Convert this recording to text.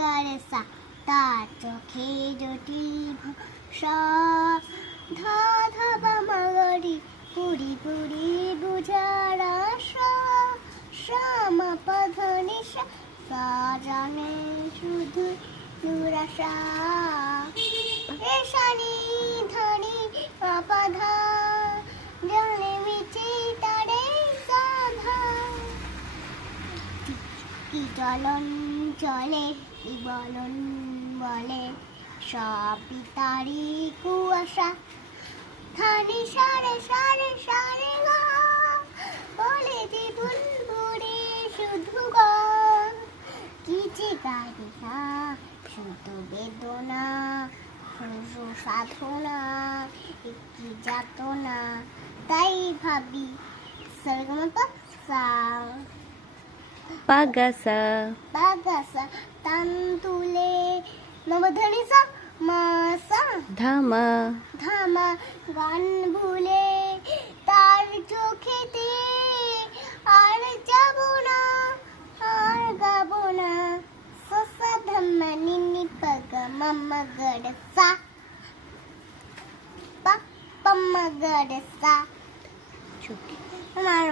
গারে সা, তার চোখে জটিল ভাষা। ধা ধা বা মাগারি, পুরি পুরি বুঝার আশা। শ্যামা পাধানি সা, সা জানে শুধু দুরাশা। রেশানি ধানি পাধা, জানে মিছে তারে সাধা। কি চলন চলে, কি বলন বলে, সবই তারি কুয়াশা। ধানি সারে সারে সারে গা, বলে যে বুলবুলি শুধু গান। কি যে গাড়ি না, শুধু বেদনা, শুধু সাধনা, কি যাতনা। তাই ভাবি সরগমপা পাগাসা বাগাসা, তান তুলে নবধনিসা মাসা। ধামা ধামা গান ভুলে তার চোখেতে আর যাব না, আর গাব না। সসা ধাম্মা নিনি পাগা মাম্মা গড়সা, পা পাম্মা গড়সা। চুকি আমার